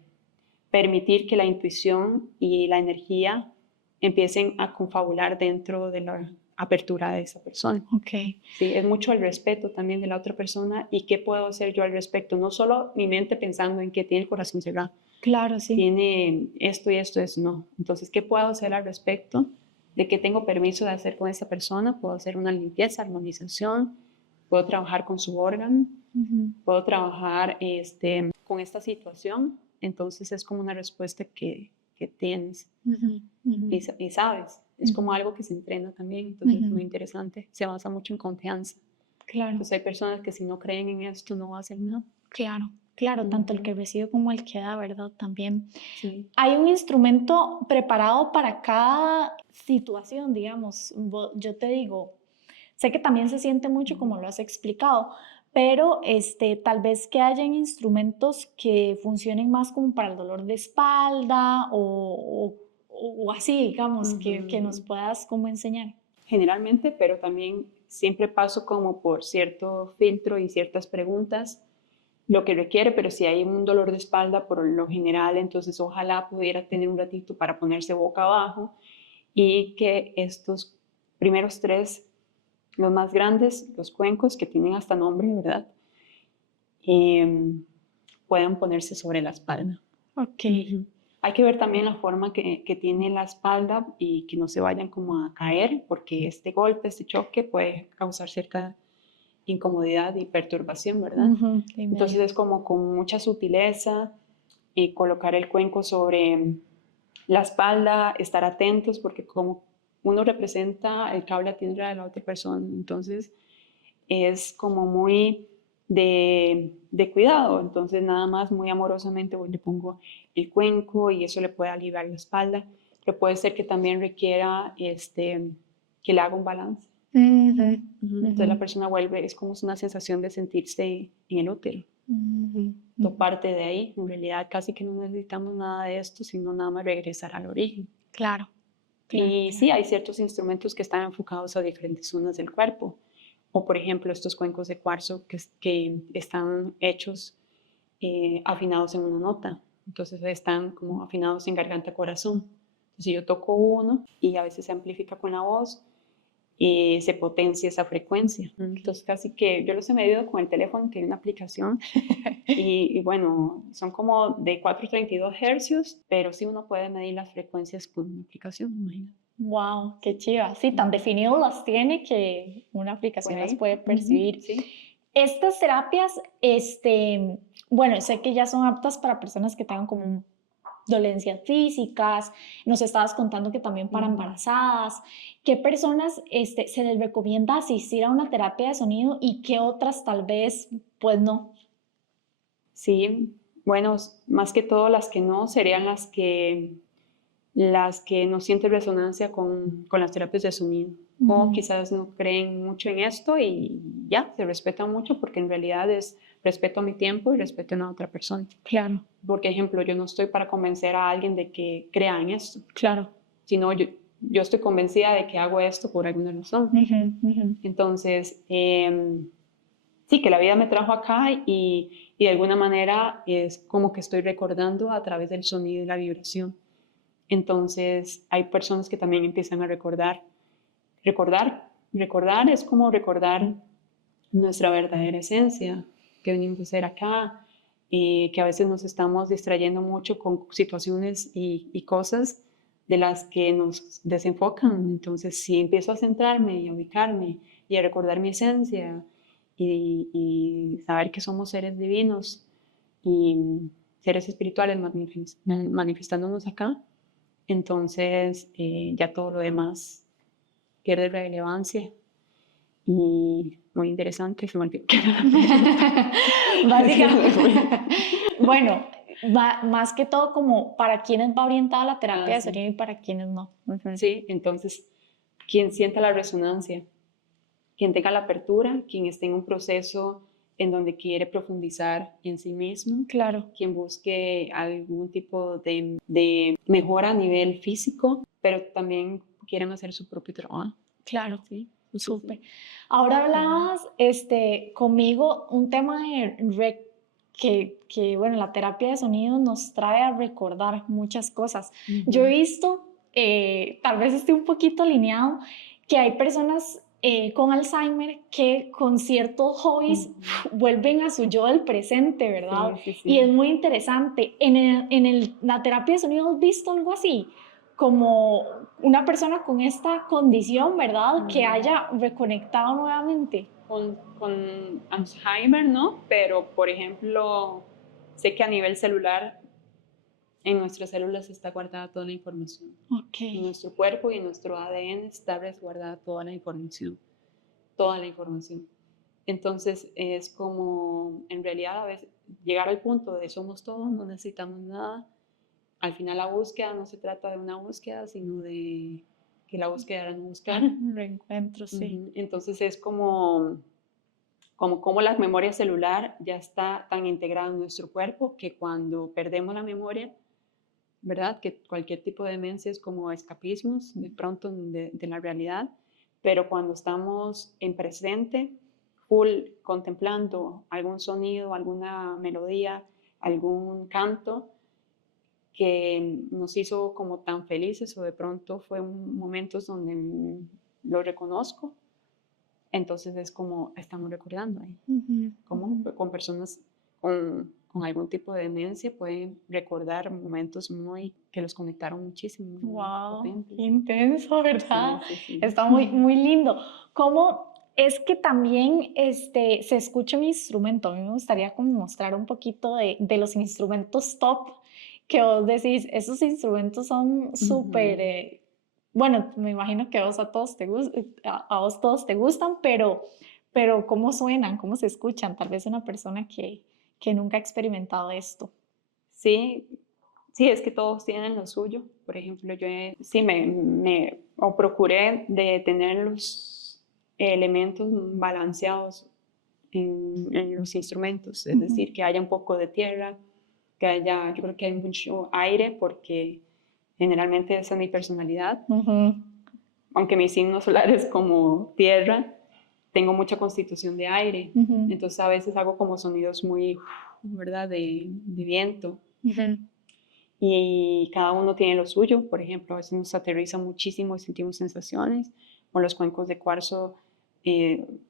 permitir que la intuición y la energía empiecen a confabular dentro de la apertura de esa persona. Sí, es mucho el respeto también de la otra persona y qué puedo hacer yo al respecto. No solo mi mente pensando en que tiene el corazón cerrado. Claro, sí. Tiene esto y esto, es no. Entonces, ¿qué puedo hacer al respecto? ¿De qué tengo permiso de hacer con esa persona? Puedo hacer una limpieza, armonización, puedo trabajar con su órgano, puedo trabajar con esta situación. Entonces es como una respuesta que tienes y sabes. Es como algo que se entrena también, entonces es muy interesante. Se basa mucho en confianza. Claro. Entonces hay personas que si no creen en esto no hacen nada. Claro, tanto el que recibe como el que da, ¿verdad? También. Sí. Hay un instrumento preparado para cada situación, digamos. Yo te digo, sé que también se siente mucho como lo has explicado, pero tal vez que hayan instrumentos que funcionen más como para el dolor de espalda o así, digamos, que nos puedas como enseñar. Generalmente, pero también siempre paso como por cierto filtro y ciertas preguntas lo que requiere, pero si hay un dolor de espalda por lo general, entonces ojalá pudiera tener un ratito para ponerse boca abajo y que estos primeros tres, los más grandes, los cuencos, que tienen hasta nombre, ¿verdad? Puedan ponerse sobre la espalda. Hay que ver también la forma que tiene la espalda y que no se vayan como a caer, porque este golpe, este choque puede causar cierta incomodidad y perturbación, ¿verdad? Entonces es como con mucha sutileza y colocar el cuenco sobre la espalda, estar atentos, porque como uno representa el cable a tierra de la otra persona, entonces es como muy de cuidado, entonces nada más muy amorosamente le pongo el cuenco y eso le puede aliviar la espalda, pero puede ser que también requiera que le haga un balance. Entonces la persona vuelve, es como una sensación de sentirse en el útero. Todo parte de ahí, en realidad casi que no necesitamos nada de esto, sino nada más regresar al origen. Claro. Y sí, hay ciertos instrumentos que están enfocados a diferentes zonas del cuerpo. O por ejemplo, estos cuencos de cuarzo que están hechos afinados en una nota. Entonces están como afinados en garganta-corazón. Entonces yo toco uno y a veces se amplifica con la voz y se potencia esa frecuencia. Entonces casi que yo los he medido con el teléfono, que hay una aplicación, y bueno, son como de 432 hercios, pero sí uno puede medir las frecuencias con una aplicación, imagínate. Wow, qué chiva. Sí, tan definido las tiene que una aplicación las puede percibir. Sí. Estas terapias, bueno, sé que ya son aptas para personas que tengan como dolencias físicas. Nos estabas contando que también para embarazadas. ¿Qué personas se les recomienda asistir a una terapia de sonido y qué otras tal vez, pues no? Sí, bueno, más que todo las que no serían las que no sienten resonancia con las terapias de sonido. O quizás no creen mucho en esto y ya, se respetan mucho porque en realidad es respeto a mi tiempo y respeto a otra persona. Claro. Por ejemplo, yo no estoy para convencer a alguien de que crea en esto. Claro. Sino yo estoy convencida de que hago esto por alguna razón. Entonces, sí, que la vida me trajo acá y de alguna manera es como que estoy recordando a través del sonido y la vibración. Entonces, hay personas que también empiezan a recordar. Recordar es como recordar nuestra verdadera esencia, que venimos a hacer acá, y que a veces nos estamos distrayendo mucho con situaciones y cosas de las que nos desenfocan. Entonces, si empiezo a centrarme y a ubicarme y a recordar mi esencia y saber que somos seres divinos y seres espirituales manifestándonos acá, entonces ya todo lo demás pierde relevancia. Y muy interesante, se me olvidó. Básicamente, bueno, más que todo como para quienes va orientada la terapia de sí. sonido y para quienes no. Sí, entonces, quien sienta la resonancia, quien tenga la apertura, quien esté en un proceso en donde quiere profundizar en sí mismo, Claro. Quien busque algún tipo de mejora a nivel físico, pero también quieren hacer su propio trabajo. Claro, sí. Súper. Ahora hablabas conmigo un tema que, bueno, la terapia de sonido nos trae a recordar muchas cosas. Yo he visto, tal vez esté un poquito alineado, que hay personas con Alzheimer que con ciertos hobbies vuelven a su yo del presente, ¿verdad? Sí. Y es muy interesante. En la terapia de sonido, ¿has visto algo así? Como una persona con esta condición, ¿verdad? Que haya reconectado nuevamente. Con Alzheimer, ¿no? Pero, por ejemplo, sé que a nivel celular, en nuestras células está guardada toda la información. Okay. En nuestro cuerpo y en nuestro ADN está resguardada toda la información. Toda la información. Entonces, es como, en realidad, a veces, llegar al punto de somos todos, no necesitamos nada. Al final la búsqueda no se trata de una búsqueda, sino de que la búsqueda era no buscar. Reencuentro, sí. Entonces es como las memorias celular ya está tan integrada en nuestro cuerpo que cuando perdemos la memoria, ¿verdad? Que cualquier tipo de demencia es como escapismos de pronto de la realidad, pero cuando estamos en presente, full contemplando algún sonido, alguna melodía, algún canto, que nos hizo como tan felices o de pronto fue momentos donde lo reconozco, entonces es como estamos recordando ahí, como con personas con algún tipo de demencia pueden recordar momentos que los conectaron muchísimo. Wow, qué intenso, ¿verdad? Sí. Está muy, muy lindo. ¿Cómo es que también se escucha un instrumento? A mí me gustaría como mostrar un poquito de los instrumentos top que vos decís, esos instrumentos son súper, bueno, me imagino que a vos a vos todos te gustan, pero ¿cómo suenan? ¿Cómo se escuchan? Tal vez una persona que nunca ha experimentado esto. Sí, es que todos tienen lo suyo. Por ejemplo, yo sí o procuré de tener los elementos balanceados en los instrumentos, es decir, que haya un poco de tierra, yo creo que hay mucho aire porque generalmente esa es mi personalidad. Aunque mi signo solar es como tierra, tengo mucha constitución de aire, entonces a veces hago como sonidos muy, ¿verdad?, de viento. Y cada uno tiene lo suyo. Por ejemplo, a veces nos aterriza muchísimo y sentimos sensaciones, o los cuencos de cuarzo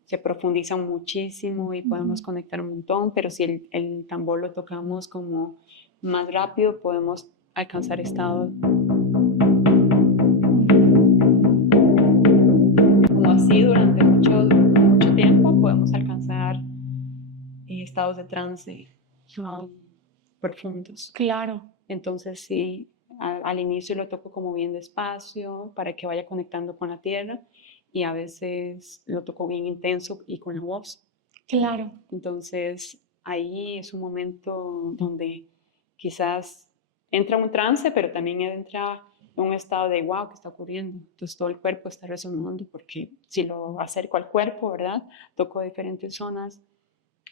se profundizan muchísimo y podemos conectar un montón, pero si el tambor lo tocamos como más rápido, podemos alcanzar estados como así durante mucho tiempo, podemos alcanzar estados de trance profundos. Claro. Entonces sí, al inicio lo toco como bien despacio para que vaya conectando con la tierra y a veces lo toco bien intenso y con la voz. Claro. Entonces ahí es un momento donde quizás entra un trance, pero también entra un estado de wow, ¿qué está ocurriendo? Entonces todo el cuerpo está resonando porque si lo acerco al cuerpo, ¿verdad? Toco diferentes zonas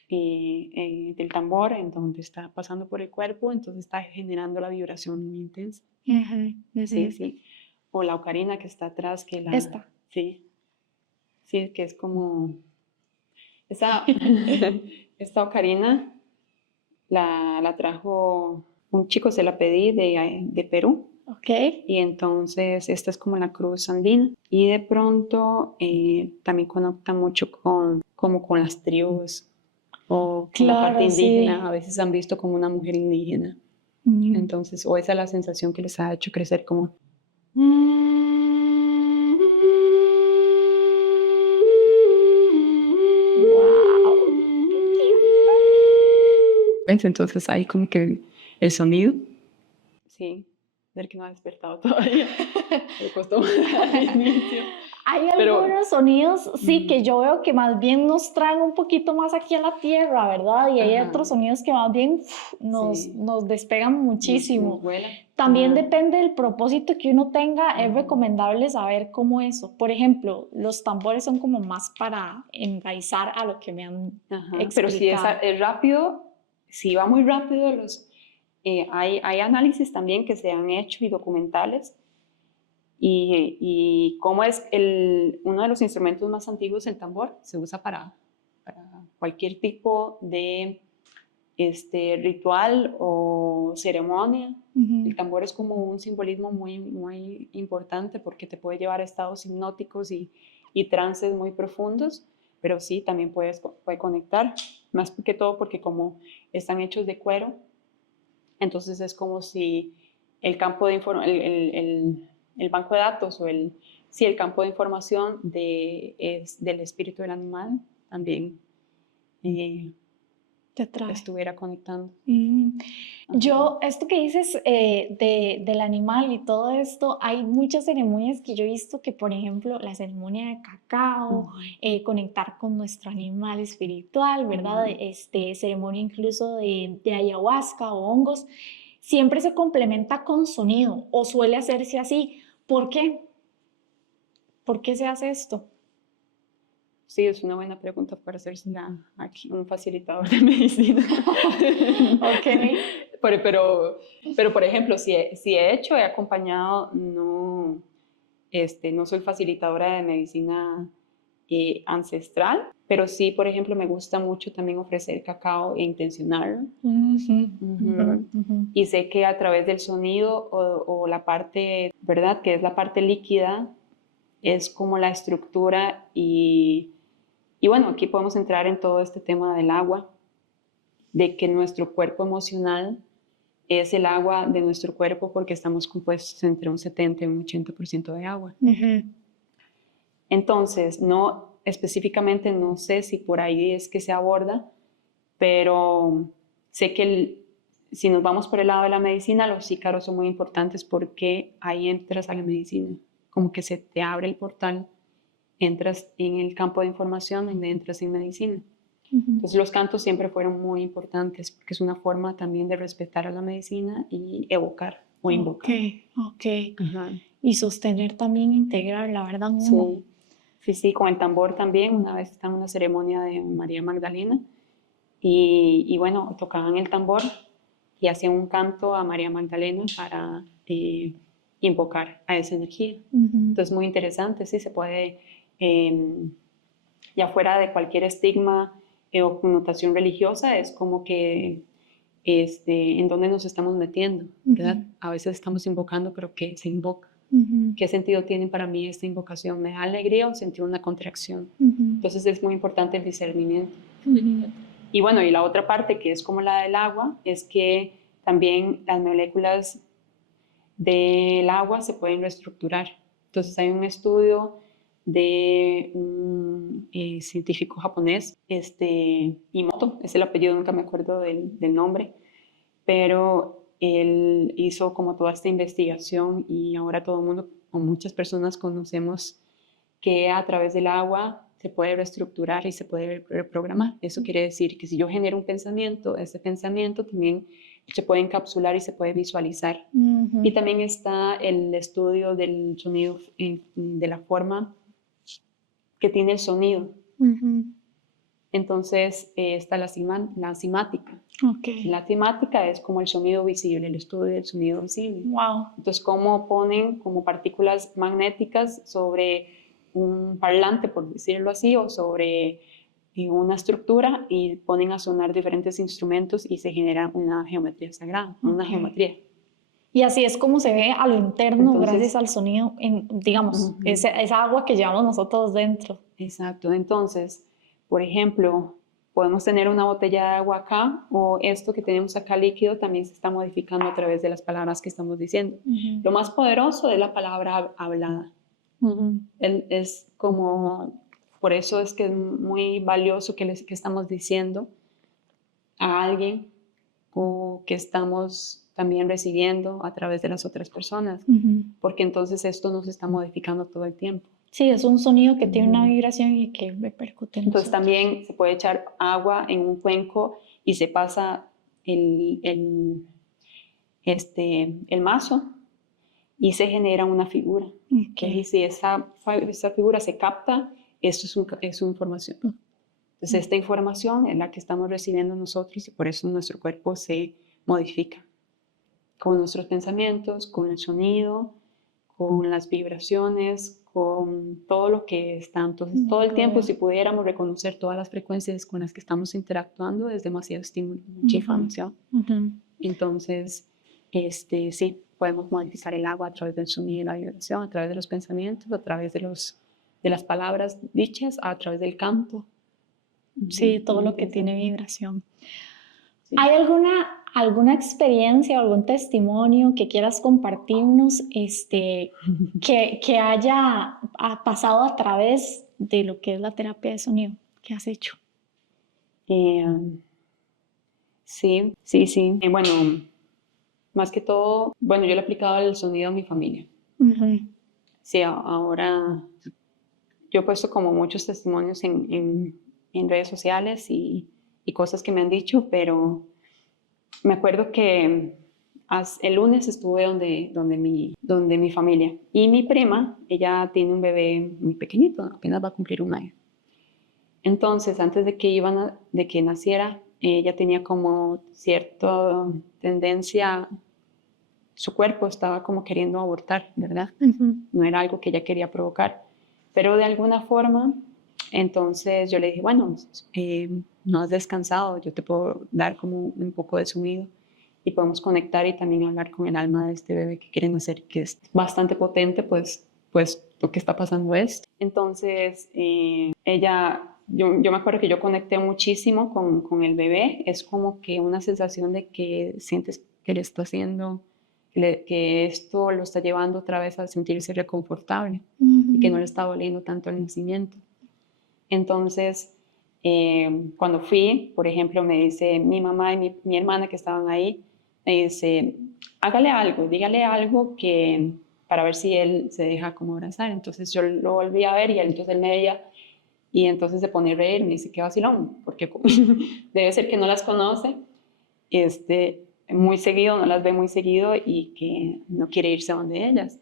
del tambor en donde está pasando por el cuerpo, entonces está generando la vibración muy intensa. Sí. o la ocarina que está atrás, que la... Esta. Sí, sí, que es como... Esta ocarina la trajo un chico, se la pedí de Perú. Ok. Y entonces esta es como la cruz andina. Y de pronto también conecta mucho como con las tribus o con la parte Claro, indígena. sí. A veces han visto como una mujer indígena. Entonces, o esa es la sensación que les ha hecho crecer como... Wow. ¿Ves? Entonces hay como que el sonido. Sí, ver que no ha despertado todavía. Me costó al inicio. Hay Pero, algunos sonidos, sí, que yo veo que más bien nos traen un poquito más aquí a la tierra, ¿verdad? Y hay ajá, otros sonidos que más bien sí, nos despegan muchísimo. nos vuela. También depende del propósito que uno tenga, es recomendable saber cómo eso. Por ejemplo, los tambores son como más para enraizar a lo que me han explicado. Pero si es rápido, si va muy rápido, hay análisis también que se han hecho y documentales. Y cómo es uno de los instrumentos más antiguos, el tambor, se usa para cualquier tipo de ritual o ceremonia. El tambor es como un simbolismo muy, muy importante porque te puede llevar a estados hipnóticos y trances muy profundos, pero sí, también puede conectar, más que todo porque como están hechos de cuero, entonces es como si el campo de el banco de datos o el campo de información del espíritu del animal también te trae. Estuviera conectando. Yo, esto que dices del animal y todo esto, hay muchas ceremonias que yo he visto que, por ejemplo, la ceremonia de cacao, conectar con nuestro animal espiritual, ¿verdad? Ceremonia incluso de ayahuasca o hongos, siempre se complementa con sonido o suele hacerse así. ¿Por qué? ¿Por qué se hace esto? Sí, es una buena pregunta para hacerse aquí un facilitador de medicina. Ok. Pero, por ejemplo, si he acompañado, no soy facilitadora de medicina ancestral, pero sí, por ejemplo, me gusta mucho también ofrecer cacao e intencionarlo. Y sé que a través del sonido o la parte, ¿verdad? Que es la parte líquida, es como la estructura y bueno, aquí podemos entrar en todo este tema del agua, de que nuestro cuerpo emocional es el agua de nuestro cuerpo porque estamos compuestos entre un 70 y un 80% de agua. Entonces, no específicamente, no sé si por ahí es que se aborda, pero sé que si nos vamos por el lado de la medicina, los ícaros son muy importantes porque ahí entras a la medicina, como que se te abre el portal, entras en el campo de información donde entras en medicina. Entonces los cantos siempre fueron muy importantes porque es una forma también de respetar a la medicina y evocar o invocar. Ok. Y sostener también, integrar, la verdad. Sí, con el tambor también. Una vez estaba en una ceremonia de María Magdalena y bueno, tocaban el tambor y hacían un canto a María Magdalena para invocar a esa energía. Entonces muy interesante, sí, se puede, ya fuera de cualquier estigma o connotación religiosa, es como que en dónde nos estamos metiendo, ¿verdad? A veces estamos invocando, pero ¿qué se invoca? ¿Qué sentido tiene para mí esta invocación? ¿Me da alegría o sentir una contracción? Entonces es muy importante el discernimiento. Y bueno, y la otra parte que es como la del agua, es que también las moléculas del agua se pueden reestructurar. Entonces hay un estudio de un científico japonés, Imoto, es el apellido, nunca me acuerdo del nombre, pero él hizo como toda esta investigación y ahora todo el mundo, o muchas personas conocemos que a través del agua se puede reestructurar y se puede reprogramar. Eso quiere decir que si yo genero un pensamiento, ese pensamiento también se puede encapsular y se puede visualizar. Y también está el estudio del sonido, de la forma que tiene el sonido. Entonces está la simática. Okay. La temática es como el sonido visible, el estudio del sonido visible. Wow. Entonces, cómo ponen como partículas magnéticas sobre un parlante, por decirlo así, o sobre una estructura y ponen a sonar diferentes instrumentos y se genera una geometría sagrada, una geometría. Y así es como se ve a lo interno. Entonces, gracias al sonido, digamos, esa agua que llevamos nosotros dentro. Exacto. Entonces, por ejemplo, podemos tener una botella de agua acá, o esto que tenemos acá líquido también se está modificando a través de las palabras que estamos diciendo. Lo más poderoso es la palabra hablada. Es como, por eso es que es muy valioso que estamos diciendo a alguien o que estamos también recibiendo a través de las otras personas, porque entonces esto nos está modificando todo el tiempo. Sí, es un sonido que tiene una vibración y que repercute en Entonces también se puede echar agua en un cuenco y se pasa el mazo y se genera una figura. Okay. Y si esa figura se capta, esto es información. Entonces esta información es la que estamos recibiendo nosotros y por eso nuestro cuerpo se modifica con nuestros pensamientos, con el sonido, con las vibraciones, con todo lo que está. Entonces, todo el tiempo, si pudiéramos reconocer todas las frecuencias con las que estamos interactuando, es demasiado estímulo, mucha información. Entonces, sí, podemos monetizar el agua a través del sonido y la vibración, a través de los pensamientos, a través de las palabras dichas, a través del canto. Sí, todo lo que tiene vibración. Sí. ¿Hay alguna experiencia o algún testimonio que quieras compartirnos que haya pasado a través de lo que es la terapia de sonido que has hecho? Sí. Bueno, más que todo, yo le he aplicado el sonido a mi familia. Sí, ahora yo he puesto como muchos testimonios en redes sociales y cosas que me han dicho, pero me acuerdo que el lunes estuve donde mi familia y mi prima, ella tiene un bebé muy pequeñito, apenas va a cumplir 1 año. Entonces, antes de que naciera, ella tenía como cierta tendencia, su cuerpo estaba como queriendo abortar, ¿verdad? No era algo que ella quería provocar, pero de alguna forma, entonces yo le dije, bueno, no has descansado, yo te puedo dar como un poco de sonido y podemos conectar y también hablar con el alma de este bebé que quiere nacer, que es bastante potente, pues lo que está pasando es. Entonces, yo me acuerdo que yo conecté muchísimo con el bebé, es como que una sensación de que sientes que le está haciendo, que esto lo está llevando otra vez a sentirse reconfortable y que no le está doliendo tanto el nacimiento. Entonces, cuando fui, por ejemplo, me dice mi mamá y mi hermana que estaban ahí, me dice, dígale algo para ver si él se deja como abrazar. Entonces yo lo volví a ver y entonces él me veía y entonces se pone a reír, me dice, qué vacilón, porque debe ser que no las conoce, muy seguido, no las ve muy seguido y que no quiere irse a donde ellas,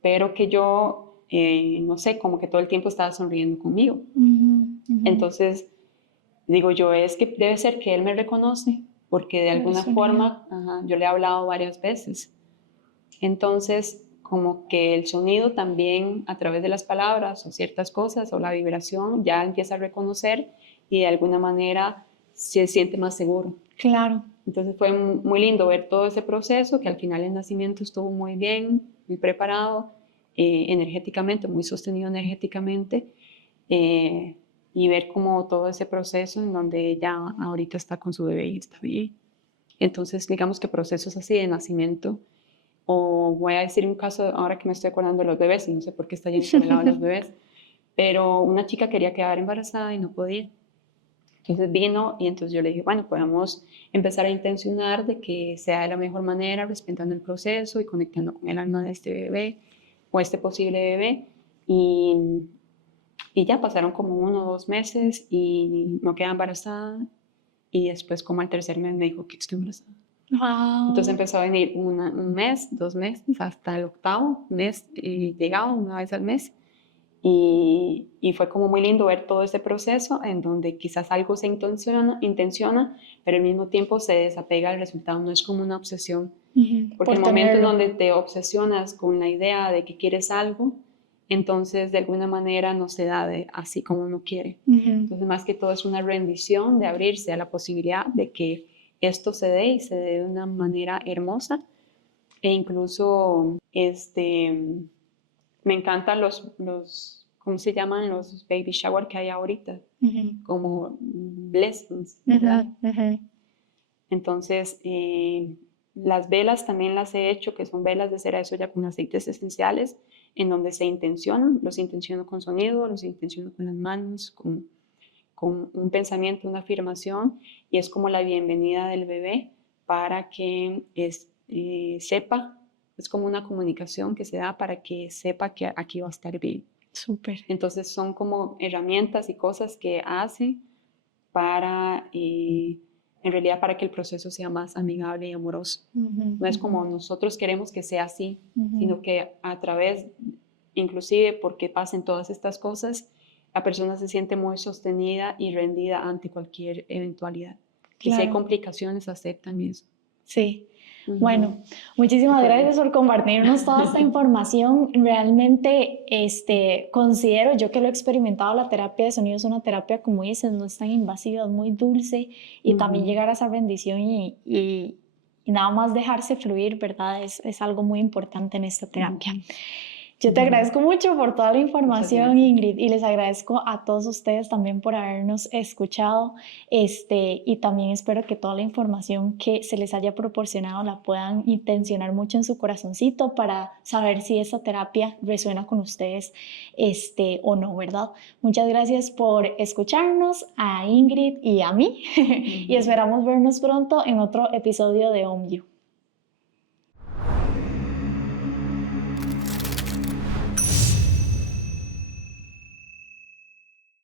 pero que yo, no sé, como que todo el tiempo estaba sonriendo conmigo. Entonces, digo yo, es que debe ser que él me reconoce, porque de alguna forma yo le he hablado varias veces. Entonces, como que el sonido también a través de las palabras o ciertas cosas o la vibración ya empieza a reconocer y de alguna manera se siente más seguro. Claro. Entonces fue muy lindo ver todo ese proceso, que al final el nacimiento estuvo muy bien, muy preparado, energéticamente, muy sostenido energéticamente, y ver como todo ese proceso en donde ella ahorita está con su bebé y está bien. Entonces, digamos que procesos así de nacimiento, o voy a decir un caso ahora que me estoy acordando de los bebés, y no sé por qué está yendo por el lado de los bebés, pero una chica quería quedar embarazada y no podía. Entonces vino y entonces yo le dije, bueno, podemos empezar a intencionar de que sea de la mejor manera, respetando el proceso y conectando con el alma de este bebé o este posible bebé. Y ya pasaron como 1 o 2 meses y no quedé embarazada. Y después como al 3er mes me dijo que estoy embarazada. Wow. Entonces empezó a venir 1 mes, 2 meses, hasta el 8º mes y llegaba 1 vez al mes. Y fue como muy lindo ver todo este proceso en donde quizás algo se intenciona, pero al mismo tiempo se desapega del resultado, no es como una obsesión. Porque Por el momento en tenerlo. donde te obsesionas con la idea de que quieres algo, entonces de alguna manera no se da así como uno quiere. Entonces más que todo es una rendición de abrirse a la posibilidad de que esto se dé y se dé de una manera hermosa. E incluso me encantan ¿cómo se llaman? Los baby shower que hay ahorita, como blessings, ¿verdad? Entonces, las velas también las he hecho, que son velas de cera de soya con aceites esenciales, en donde se intencionan, los intenciono con sonido, los intenciono con las manos, con un pensamiento, una afirmación, y es como la bienvenida del bebé para que sepa, es como una comunicación que se da para que sepa que aquí va a estar bien. Súper. Entonces son como herramientas y cosas que hace para, en realidad, para que el proceso sea más amigable y amoroso. No es como nosotros queremos que sea así, sino que a través, inclusive porque pasen todas estas cosas, la persona se siente muy sostenida y rendida ante cualquier eventualidad. Claro. Y si hay complicaciones, aceptan eso. Sí. Bueno, muchísimas gracias por compartirnos toda esta información. Realmente considero, yo que lo he experimentado, la terapia de sonido es una terapia, como dices, no es tan invasiva, es muy dulce, y también llegar a esa bendición y nada más dejarse fluir, ¿verdad? Es algo muy importante en esta terapia. Yo te agradezco mucho por toda la información, Ingrid, y les agradezco a todos ustedes también por habernos escuchado, y también espero que toda la información que se les haya proporcionado la puedan intencionar mucho en su corazoncito para saber si esta terapia resuena con ustedes o no, ¿verdad? Muchas gracias por escucharnos, a Ingrid y a mí, y esperamos vernos pronto en otro episodio de OMU.